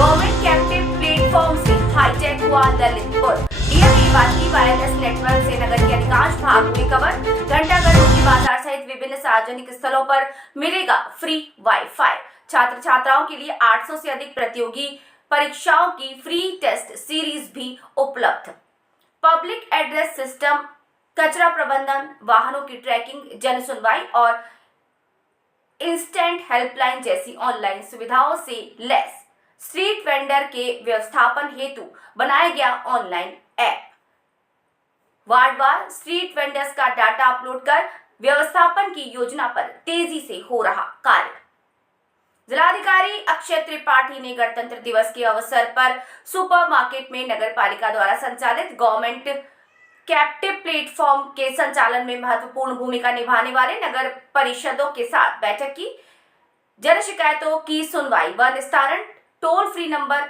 Government captive platform से hi tech हुआ Lalitpur. DME भारतीय वायरलेस नेटवर्क से नगर के अधिकांश भाग हुए कवर। घंटाघर मुख्य बाजार सहित विभिन्न सार्वजनिक स्थलों पर मिलेगा फ्री वाईफाई। छात्र छात्राओं के लिए 800 से अधिक प्रतियोगी परीक्षाओं की फ्री टेस्ट सीरीज भी उपलब्ध। पब्लिक एड्रेस सिस्टम, कचरा प्रबंधन, वाहनों की ट्रैकिंग, जन सुनवाई और इंस्टेंट हेल्पलाइन जैसी ऑनलाइन सुविधाओं से लैस स्ट्रीट वेंडर के व्यवस्थापन हेतु बनाया गया ऑनलाइन ऐप। वार्डवार स्ट्रीट वेंडर्स का डाटा अपलोड कर व्यवस्थापन की योजना पर तेजी से हो रहा कार्य। जिलाधिकारी अक्षय त्रिपाठी ने गणतंत्र दिवस के अवसर पर सुपरमार्केट में नगर पालिका द्वारा संचालित गवर्नमेंट कैप्टिव प्लेटफॉर्म के संचालन में महत्वपूर्ण भूमिका निभाने वाले नगर परिषदों के साथ बैठक की। जन शिकायतों की सुनवाई व निस्तारण टोल फ्री नंबर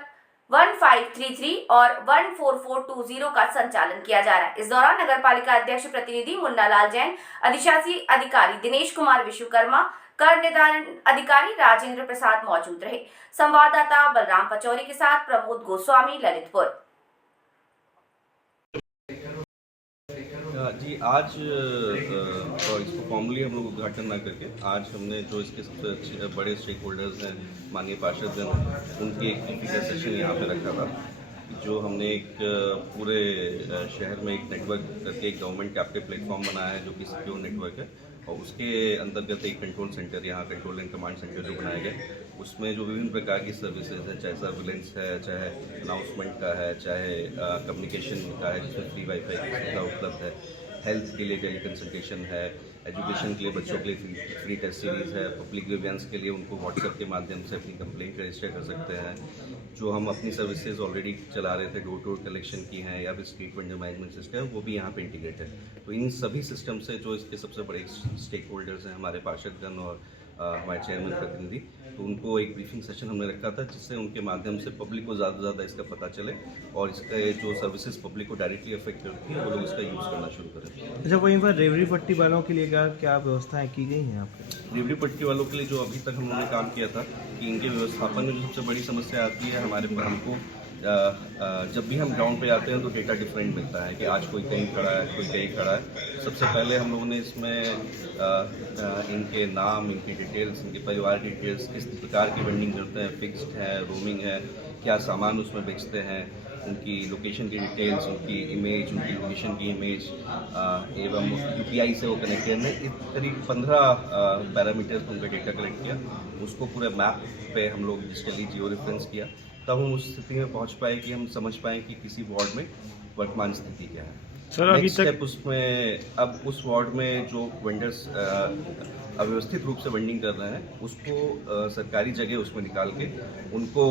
1533 और 14420 का संचालन किया जा रहा है। इस दौरान नगर पालिका अध्यक्ष प्रतिनिधि मुन्ना लाल जैन, अधिशासी अधिकारी दिनेश कुमार विश्वकर्मा, कर निर्धारण अधिकारी राजेंद्र प्रसाद मौजूद रहे। संवाददाता बलराम पचौरी के साथ प्रमोद गोस्वामी, ललितपुर। जी, आज इसको फॉर्मली हम लोग उद्घाटन ना करके आज हमने जो इसके सबसे बड़े स्टेक होल्डर्स हैं, माननीय पार्षदगण, उनकी एक टीपी का सेशन यहाँ पे रखा था। जो हमने एक पूरे शहर में एक नेटवर्क करके एक गवर्नमेंट कैप्टिव प्लेटफॉर्म बनाया है जो कि सिक्योर नेटवर्क है, और उसके अंतर्गत एक कंट्रोल सेंटर, यहाँ कंट्रोल एंड कमांड सेंटर जो बनाया गया, उसमें जो विभिन्न प्रकार की सर्विसेज हैं, चाहे सर्विलेंस है, चाहे अनाउंसमेंट का है, चाहे कम्युनिकेशन का है जिसमें फ्री वाईफाई की सुविधा उपलब्ध है, हेल्थ के लिए टेली कंसल्टेशन है, एजुकेशन के लिए बच्चों के लिए फ्री टेस्ट सीरीज़ है, पब्लिक ग्रीवेंस के लिए उनको व्हाट्सएप के माध्यम से अपनी कंप्लेंट रजिस्टर कर सकते हैं। जो हम अपनी सर्विसेज ऑलरेडी चला रहे थे, डोर टू डोर कलेक्शन की हैं या फिर स्ट्रीट वेंडर मैनेजमेंट सिस्टम, वो भी यहाँ पे इंटीग्रेट है। तो इन सभी सिस्टम से जो इसके सबसे बड़े स्टेक होल्डर्स हैं, हमारे पार्षदगण और हमारे चेयरमैन प्रतिनिधि, तो उनको एक ब्रीफिंग सेशन हमने रखा था जिससे उनके माध्यम से पब्लिक को ज़्यादा से ज़्यादा इसका पता चले और इसके जो सर्विसेज पब्लिक को डायरेक्टली अफेक्ट करती है वो लोग इसका यूज़ करना शुरू करें। अच्छा, वहीं पर रेवड़ी पट्टी वालों के लिए क्या व्यवस्थाएं की गई हैं यहाँ पे? रेवड़ी पट्टी वालों के लिए जो अभी तक हम लोगों ने काम किया था कि इनके व्यवस्थापन में जो सबसे बड़ी समस्या आती है हमको जब भी हम ग्राउंड पे आते हैं तो डेटा डिफरेंट मिलता है कि आज कोई कहीं खड़ा है, कोई कहीं खड़ा है। सबसे पहले हम लोगों ने इसमें इनके नाम, इनकी डिटेल्स, इनके परिवार डिटेल्स, किस प्रकार की वेंडिंग करते हैं, फिक्स्ड है, रोमिंग है, क्या सामान उसमें बेचते हैं, उनकी लोकेशन की डिटेल्स, उनकी इमेज, उनकी लोकेशन की इमेज एवं यूपीआई से वो कनेक्टेड है। इस करीब 15 पैरामीटर्स उनका डेटा कलेक्ट किया, उसको पूरे मैप पे हम लोग डिजिटली जियो रेफरेंस किया, तब हम उस स्थिति में पहुंच पाए कि हम समझ पाए कि किसी वार्ड में वर्तमान स्थिति क्या है। सर, अभी तक उसमें अब उस वार्ड में जो वेंडर्स अव्यवस्थित रूप से वेंडिंग कर रहे हैं उसको सरकारी जगह उसमें निकाल के उनको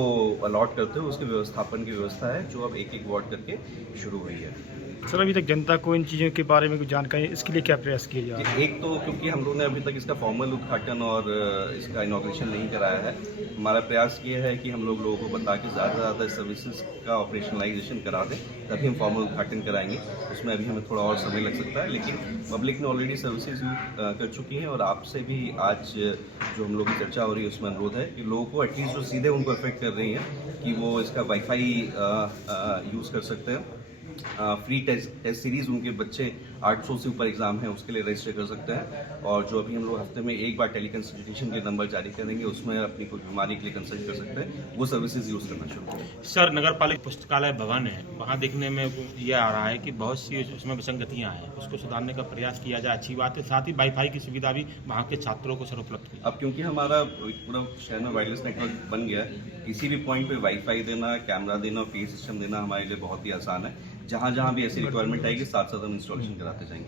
अलॉट करते हुए उसके व्यवस्थापन की व्यवस्था है जो अब एक एक वार्ड करके शुरू हुई है। सर, अभी तक जनता को इन चीज़ों के बारे में कुछ जानकारी, इसके लिए क्या प्रयास किए जा रहे हैं? एक तो क्योंकि हम लोगों ने अभी तक इसका फॉर्मल उद्घाटन और इसका इनॉग्रेशन नहीं कराया है, हमारा प्रयास ये है कि हम लोगों को बता के ज़्यादा से ज़्यादा सर्विसेज का ऑपरेशनलाइजेशन करा दें, तभी हम फॉर्मल उद्घाटन कराएंगे। उसमें अभी हमें थोड़ा और समय लग सकता है, लेकिन पब्लिक ने ऑलरेडी सर्विसेज यूज कर चुकी हैं और आपसे भी आज जो हम लोग की चर्चा हो रही है उसमें अनुरोध है कि लोगों को एटलीस्ट जो सीधे उनको अफेक्ट कर रही हैं कि वो इसका वाईफाई यूज़ कर सकते हैं। फ्री टेस्ट सीरीज़, उनके बच्चे 800 से ऊपर एग्जाम है उसके लिए रजिस्टर कर सकते हैं, और जो अभी हम लोग हफ्ते में एक बार टेली कंसल्टेशन के नंबर जारी करेंगे उसमें अपनी कोई बीमारी के लिए कंसल्ट कर सकते हैं, वो सर्विसेज यूज़ करना शुरू करें। सर, नगर पालिका पुस्तकालय भवन है, वहाँ देखने में ये आ रहा है कि बहुत सी उसमें विसंगतियाँ हैं, उसको सुधारने का प्रयास किया जाए, अच्छी बात है। साथ ही वाईफाई की सुविधा भी वहाँ के छात्रों को सर उपलब्ध की। अब क्योंकि हमारा पूरा शहर में वायरलेस नेटवर्क बन गया है, किसी भी पॉइंट पे वाईफाई देना, कैमरा देना, पे सिस्टम देना हमारे लिए बहुत ही आसान है। जहाँ जहाँ भी ऐसी रिक्वायरमेंट आएगी साथ साथ हम इंस्टॉलेशन कराते जाएंगे।